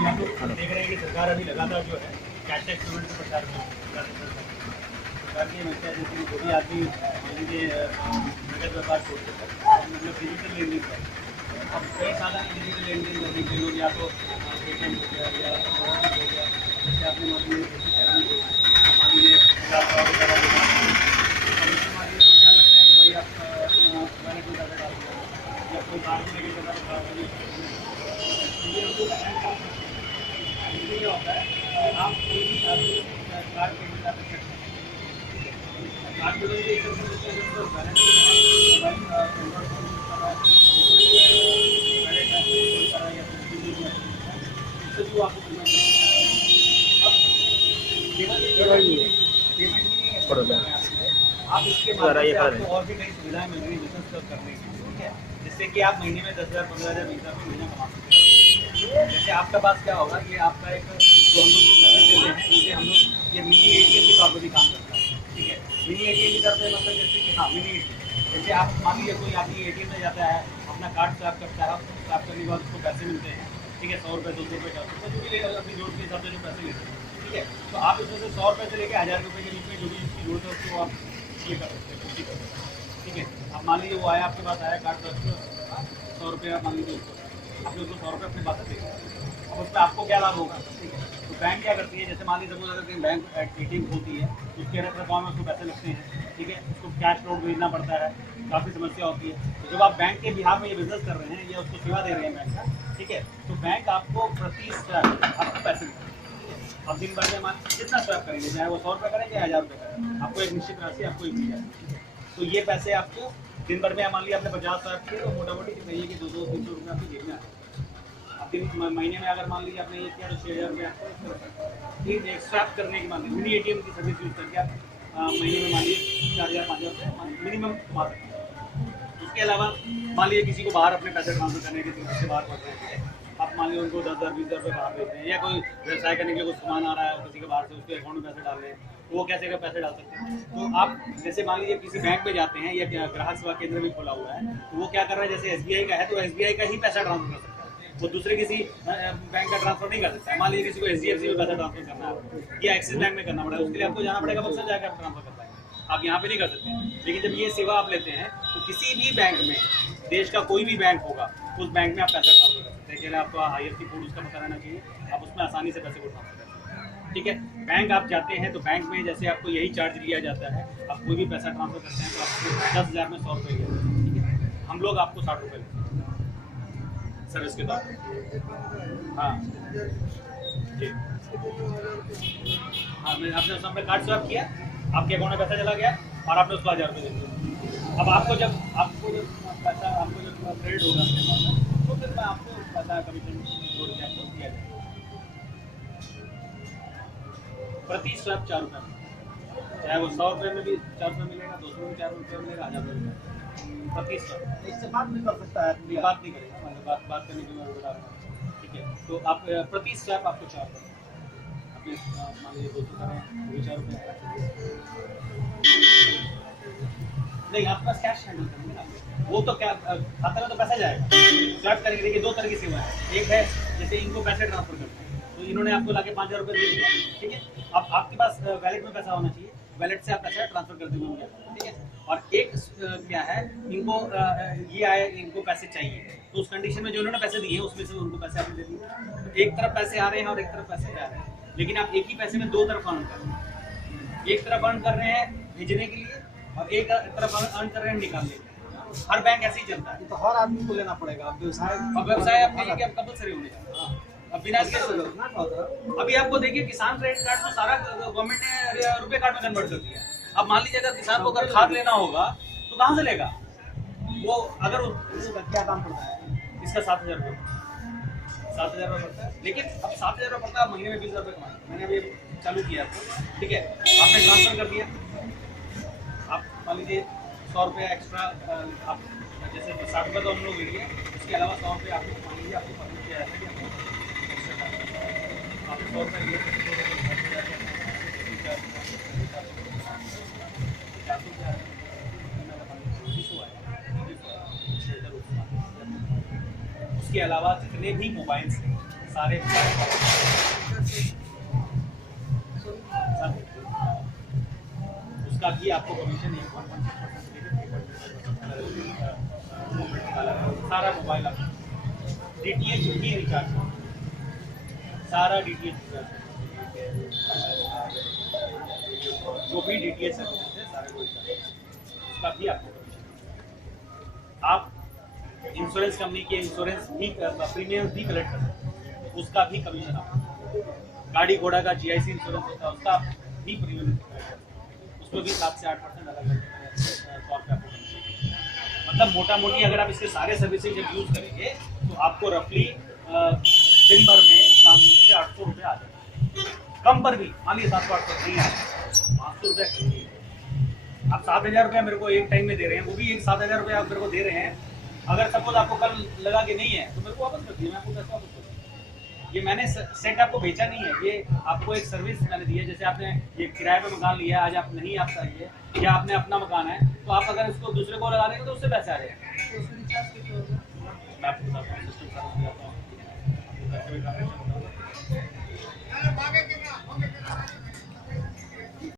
हम लोग देख रहे हैं कि सरकार अभी लगातार जो है कैशलेस पेमेंट का प्रचार कर रही है। सरकार की मंशा है जैसे जो भी आदमी मान लीजिए नगद व्यापार छोड़ देता है, मतलब डिजिटल लेन देन का अब कई साधन डिजिटल लेन देन करने के लोग, या तो पेटीएम हो गया या मोबाइल हो गया, जैसे आपने मान लीजिए मान लीजिए 50,000 रुपये का मान लीजिए तो क्या करते हैं कि भाई आप वैलेट में पैसा डाल दिया या कोई कार्ड में लेके पैसा डाल दिया। ये हमको क्या होता है कि आप कोई भी कार्ड पेमेंट कर सकते हैं। कार्ड पेमेंट के जो आपको पेमेंट आप इसके माध्यम से आपको और भी कई सुविधाएं मिल रही है बिजनेस करने की, ठीक है, जिससे कि आप महीने में 10,000 15,000 20,000 महीना कमा सकते हैं। जैसे आपका पास क्या होगा कि आपका एक जो हम लोग सर्विस देते हैं, इससे हम लोग ये मिनी एटीएम के तौर पर भी काम करता है, ठीक है। मिनी एटीएम की तरफ से मतलब जैसे कि हाँ मिनी एटीएम, जैसे आप मान लीजिए कोई आदमी एटीएम में जाता है, अपना कार्ड स्वैप करता है, स्वैप करने के बाद उसको पैसे मिलते हैं, ठीक है, 100 रुपये 200 रुपये 400 रुपये जो भी लेगा अपनी जरूरत के हिसाब से जो पैसे लेते हैं, ठीक है। तो आप इसमें से 100 रुपये से लेकर 1,000 रुपये के बीच में जो भी इसकी जरूरत है उसको आप ये कर सकते हैं, पूर्ति कर सकते हैं, ठीक है। आप मान लीजिए वो आया आपके पास आया कार्ड 100 रुपये, आप मान लीजिए उसको आपने उसको 100 रुपये अपने पास दे दिए, अब उसमें आपको क्या लाभ होगा, ठीक है। तो बैंक क्या करती है, जैसे मान लीजिए सपोज अगर कहीं बैंक एटीएम होती है तो उसके अंदर अकाउंट में उसको पैसे लगते हैं, ठीक है, उसको कैश नोट भेजना पड़ता है, काफ़ी समस्या होती है। तो जब आप बैंक के बिहार में ये बिजनेस कर रहे हैं या उसको सेवा दे रहे हैं बैंक का, ठीक है, तो बैंक आपको प्रति स्वैप आपको पैसे देते हैं। अब दिन भर में मान कितना स्वैप करेंगे, चाहे वो 100 रुपये करें या 1,000 रुपये करें, आपको एक निश्चित राशि आपको एक दी जाएगी। तो ये पैसे आपको दिन भर में मान लिया आपने 50 स्वैप किए तो मोटा मोटी कहिए कि 200-300 रुपये आपकी जेब में आए। अब दिन महीने में अगर मान लीजिए आपने ये किया तो 6,000 रुपये आपको एक स्वैप करने की मान लीजिए मिनी एटीएम की सर्विस यूज़ करके आप महीने में मान लीजिए 4,000 5,000 रुपये मिनिमम कमा सकते हैं। उसके अलावा मान लीजिए किसी को बाहर अपने पैसे ट्रांसफर करने के लिए बाहर पड़ रहे हैं, आप मान लीजिए उनको 10,000 20,000 रुपये बाहर देते हैं, या कोई व्यवसाय करने के लिए कुछ सामान आ रहा है किसी के बाहर से उसके अकाउंट में पैसे डाल रहे हैं, तो वो कैसे पैसे डाल सकते हैं। तो आप जैसे मान लीजिए किसी बैंक में जाते हैं या ग्राहक सेवा केंद्र भी खोला हुआ है, तो वो क्या कर रहा है, जैसे SBI का है तो SBI का ही पैसा ट्रांसफर कर सकता है, वो दूसरे किसी बैंक का ट्रांसफर नहीं कर सकता है। मान लीजिए किसी को HDFC में पैसा ट्रांसफर करना है या एक्सिस बैंक में करना पड़ेगा, उसके लिए आपको जाना पड़ेगा, बक्सर जाकर आप ट्रांसफर कर पाएंगे, आप यहाँ पे नहीं कर सकते। लेकिन जब ये सेवा आप लेते हैं तो किसी भी बैंक में, देश का कोई भी बैंक होगा, उस बैंक में आप पैसा ट्रांसफर कर सकते हैं। के लिए आपको IFSC कोड उसका पता रहना चाहिए, आप उसमें आसानी से पैसे को ट्रांसफर कर सकते हैं, ठीक है। बैंक आप जाते हैं तो बैंक में जैसे आपको यही चार्ज लिया जाता है, आप कोई भी पैसा ट्रांसफर करते हैं तो आपको 10,000 में 100 रुपये लिया, ठीक है। हम लोग आपको 60 रुपये लेते हैं सर्विस के तौर पर। हाँ जी, हाँ, मैं आपने उस समय कार्ड स्वैप किया, आपके अकाउंट में पैसा चला गया और आपने उसको 1,000 रुपये दे दिया। अब आपको जब पैसा आपको जब क्रेडिट होगा अपने अकाउंट में, तो फिर मैं आपको पैसा कमीशन जोड़ के आपको दिया जाएगा। प्रति स्वैप 4 रुपये, चाहे वो 100 रुपये में भी 4 रुपये मिलेगा, 200 में 4 रुपये मिलेगा, 1,000 रुपये प्रति स्वैप। इससे बात नहीं कर सकता है, बात नहीं करेगा, मतलब बात करने के मैं बता रहा हूँ, ठीक है। तो आप प्रति स्वैप आपको 4 रुपये, अपने मान लीजिए 200 करें वो भी 4 रुपये नहीं, आपके पास कैश हैंडल करेंगे ना, वो तो क्या खाता में तो पैसा जाएगा, स्वैप करेंगे। देखिए 2 तरह की सेवा है, एक है जैसे इनको पैसे ट्रांसफर करते हैं, तो इन्होंने आपको लाके 5,000 रुपये दे दिया, ठीक है। अब आपके पास वैलेट में पैसा होना चाहिए, वैलेट से आप पैसा ट्रांसफर कर देंगे, ठीक है। और एक क्या है, इनको ये आए, इनको पैसे चाहिए, तो उस कंडीशन में जो उन्होंने पैसे दिए उसमें से उनको पैसे आपने दे दिए। तो एक तरफ पैसे आ रहे हैं और एक तरफ पैसे जा रहे हैं, लेकिन आप एक ही पैसे में 2 तरफ अर्न कर रहे हैं। एक तरफ अर्न कर रहे हैं भेजने के लिए और एक तरफ अर्न कर रहे हैं निकालने के लिए। हर बैंक ऐसे ही चलता है, तो हर आदमी को लेना पड़ेगा। व्यवसाय अपने लिए कंपलसरी होने चाहिए। अब बिना अभी आपको देखिए किसान क्रेडिट कार्ड तो सारा गवर्नमेंट ने रुपए कार्ड में कन्वर्ट कर दिया। अब मान लीजिए अगर किसान को अगर खाद लेना होगा तो कहाँ से लेगा वो, अगर उसका क्या काम पड़ता है, इसका 7,000 रुपये 7,000 रुपये पड़ता है, लेकिन अब 7,000 रुपये पड़ता है, महीने में 20,000 रुपये कमाएंगे। मैंने अभी चालू किया आपको, ठीक है, आपने ट्रांसफर कर दिया, आप मान लीजिए 100 रुपये एक्स्ट्रा, आप जैसे 60 रुपये तो हम लोग ले लिए, उसके अलावा 100 रुपये आपको मान लीजिए आपको पब्लिक किया जाता है कि आपको 100 रुपये लिए उसके अलावा जितने भी मोबाइल्स हैं सारे उसका भी आपको कमीशन 1.6% सारा मोबाइल आप DTH ही रिचार्ज, सारा DTH रिचार्ज, जो भी DTH सर्विस है सारे को उसका भी आपको कमीशन। आप इंश्योरेंस कंपनी के इंश्योरेंस भी प्रीमियम भी कलेक्ट कर सकते हैं, उसका भी कमीशन आपको। गाड़ी घोड़ा का GIC इंश्योरेंस होता है उसका भी प्रीमियम उसको भी 7 से 8% अलग अलग मतलब मोटा मोटी अगर आप इसके सारे सर्विसेज जब यूज करेंगे तो आपको रफली दिन भर में 700 से 800 रुपये आ जाएगा, कम पर भी। मान लीजिए 700-800 नहीं है, 500 रुपये आप 7,000 रुपया मेरे को एक टाइम में दे रहे हैं, वो भी एक 7,000 रुपये आप मेरे को दे रहे हैं। अगर सपोज आपको कल लगा कि नहीं है तो मेरे को वापस कर दीजिए, मैं आपको पैसा वापस कर दूँ। ये मैंने सेट आपको बेचा नहीं है, ये आपको एक सर्विस मैंने दी है। जैसे आपने ये किराए पे मकान लिया, आज आप नहीं आपका ये या आपने अपना मकान है, तो आप अगर इसको दूसरे को लगा देंगे तो उससे पैसे आ जाएंगे। मैं आपको बताता हूँ सिस्टम